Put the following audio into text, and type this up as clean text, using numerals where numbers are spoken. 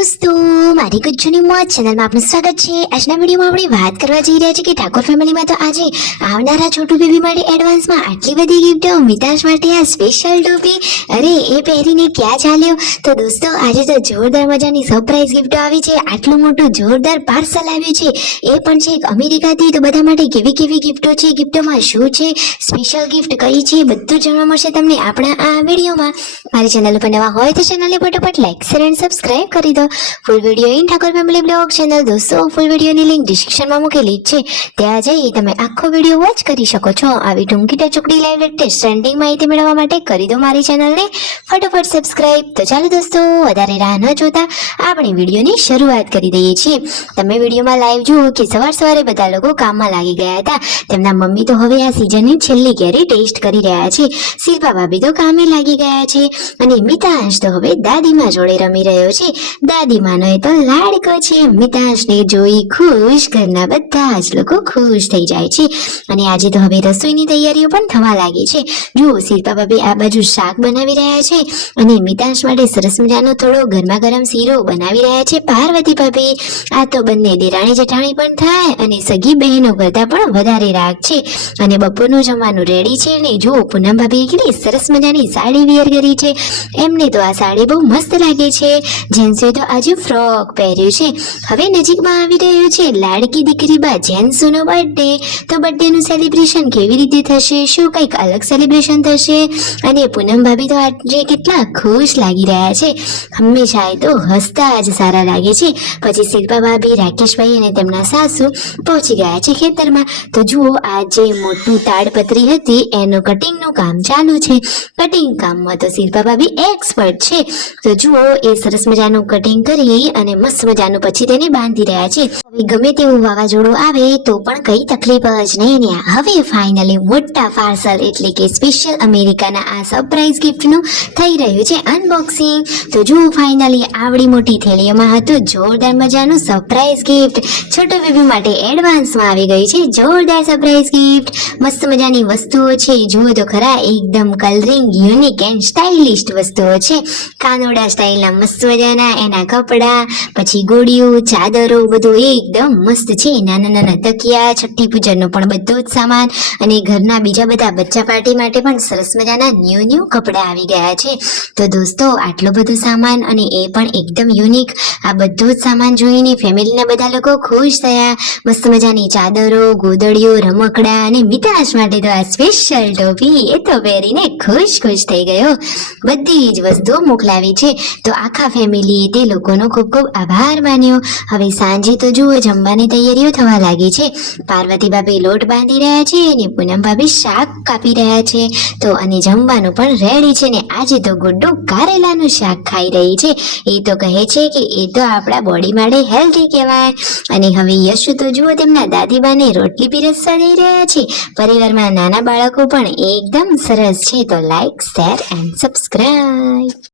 दोस्तों मारी कुछ जूनी मौज चैनल में आपનું સ્વાગત છે। આજના વિડીયોમાં આપણે વાત કરવા જઈ રહ્યા છીએ કે ઠાકોર ફેમિલીમાં તો આજે આવનારા છોટુ બેબી માટે એડવાન્સમાં આટલી બધી ગિફ્ટો, મિતાંશ માટે આ સ્પેશિયલ ટોપી, અરે એ પહેરીને ક્યાં ચાલ્યો। તો દોસ્તો આજે તો જોરદાર મજાની સરપ્રાઈઝ ગિફ્ટો આવી છે। આટલું મોટું જોરદાર પાર્સલ આવ્યું છે, એ પણ છે એક અમેરિકાથી। તો બધા માટે કેવી કેવી ગિફ્ટો છે, ગિફ્ટોમાં શું છે, સ્પેશિયલ ગિફ્ટ કઈ છે, બધું જાણવા મળશે તમને આપણા આ વિડીયોમાં। મારી ચેનલ ઉપર નવા હોય તો ચેનલને ફટાફટ લાઈક શેર એન્ડ સબસ્ક્રાઇબ કરી દો। Full video in Thakor family blog channel દોસ્તો ફૂલ વિડીયોની લિંક ડિસ્ક્રિપ્શનમાં મૂકેલી છે, ત્યાં જઈ તમે આખો વિડીયો વોચ કરી શકો છો। આવી ટૂંકી ટચુકડી લાઈવ લેટેસ્ટ ટ્રેન્ડિંગ માહિતી મેળવવા માટે કરી દો મારી ચેનલને ફટાફટ સબસ્ક્રાઇબ। તો ચાલો દોસ્તો વધારે રાહ ન જોતા આપણે વિડીયોની શરૂઆત કરી દઈએ છીએ। તમે વિડીયોમાં લાઈવ જુઓ કે સવારે બધા લોકો કામમાં લાગી ગયા હતા। તેમના મમ્મી તો હવે આ સિઝનની છેલ્લી કેરી ટેસ્ટ કરી રહ્યા છે, શિલ્પા ભાભી તો કામે લાગી ગયા છે અને મિતાંશ તો હવે દાદીમાં જોડે રમી રહ્યો છે। દાદીમાનો એ તો લાડકો છે। મિતાંશને જોઈ ખુશ ઘરના બધા જ લોકો ખુશ થઈ જાય છે અને આજે તો હવે રસોઈની તૈયારીઓ પણ થવા લાગી છે। જુઓ શિલ્પા ભાભી આ બાજુ શાક બનાવી રહ્યા છે અને મિતાંશ માટે સરસ મજાનો થોડો ગરમા ગરમ શીરો બનાવી રહ્યા છે પાર્વતી ભાભી। આ તો બંને દેરાણી જેઠાણી પણ થાય અને સગી બહેનો કરતા પણ વધારે રાગ છે અને બપોરનું જમવાનું રેડી છે। અને જુઓ પૂનમ ભાભી કેટલી સરસ મજાની સાડી વિયર કરી છે, એમને તો આ સાડી બહુ મસ્ત લાગે છે। જેન્સે તો આજે ફ્રોક પહેર્યું છે। હવે નજીકમાં આવી રહ્યું છે લાડકી દીકરી બા જેન્સુનો બર્થડે। તો બર્થડેનું સેલિબ્રેશન કેવી રીતે થશે, શું કંઈક અલગ સેલિબ્રેશન થશે? અને પૂનમ ભાભી તો આજે કેટલા ખુશ લાગી રહ્યા છે, હંમેશા એ તો હસતા જ સારા લાગે છે। પછી શિલ્પા ભાભી, રાકેશભાઈ અને તેમના સાસુ પહોંચી ગયા છે ખેતરમાં। તો જુઓ આ જે મોટું તાડપત્રી હતી એનું કટિંગનું કામ ચાલુ છે। કટિંગ કામમાં તો શિલ્પા ભાભી એક્સપર્ટ છે। તો જુઓ એ સરસ મજાનું કટિંગ કરી અને મસ્ત મજાનું પછી તેને બાંધી રહ્યા છે। હવે ગમે તેવું વાવાઝોડું આવે તો પણ કઈ તકલીફ જ નહીં ને। હવે ફાઇનલી મોટા પાર્સલ એટલે કે સ્પેશિયલ અમેરિકાના આ સરપ્રાઈઝ ગિફ્ટનું થઈ રહ્યું છે અનબોક્સિંગ। તો જુઓ ફાઇનલી આવડી મોટી થેલીઓમાં હતું જોરદાર મજાનું સરપ્રાઈઝ ગિફ્ટ। છોટો બેબી માટે એડવાન્સમાં આવી ગઈ છે જોરદાર સરપ્રાઈઝ ગિફ્ટ। મસ્ત મજાની વસ્તુઓ છે, જુઓ તો ખરા એકદમ કલરિંગ યુનિક એન્ડ સ્ટાઇલિસ્ટ વસ્તુઓ છે। કાનોડા સ્ટાઇલના મસ્ત મજાના એના કપડા, પછી ગોળીઓ, ચાદરો બધું એકદમ મસ્ત છે। નાના નાના તકિયા, છઠ્ઠી પૂજનનો પણ બધો જ સામાન અને ઘરના બીજા બધા બચ્ચા પાર્ટી માટે પણ સરસ મજાના ન્યૂ કપડા આવી ગયા છે। તો દોસ્તો આટલો બધો સામાન અને એ પણ એકદમ યુનિક, આ બધો જ સામાન જોઈને ફેમિલીના બધા લોકો ખુશ થયા। મસ્ત મજાની ચાદરો, ગોદડીઓ, રમકડા અને મિતાંશ માટે તો આ સ્પેશિયલ ટોપી, એ તો પહેરીને ખુશ થઈ ગયો। બધી જ વસ્તુઓ મોકલાવી છે તો આખા ફેમિલીએ તે લોકોનો ખૂબ ખૂબ આભાર માન્યો। હવે સાંજે તો જુઓ જમવાની તૈયારીઓ થવા લાગી છે। પાર્વતી ભાભી લોટ બાંધી રહ્યા છે અને પૂનમ ભાભી શાક કાપી રહ્યા છે। તો અને જમવાનું પણ રેડી છે ને આજે તો ગુડ્ડુ કારેલાનું શાક ખાઈ રહી છે। એ તો કહે છે કે એ તો આપણા બોડી માટે હેલ્ધી કહેવાય। અને હવે યશુ તો જુઓ તેમના દાદીબાને રોટલી પીરસવા જઈ રહ્યા છે। પરિવારમાં નાના બાળકો પણ એકદમ સરસ છે। તો લાઈક શેર એન્ડ સબસ્ક્રાઇબ।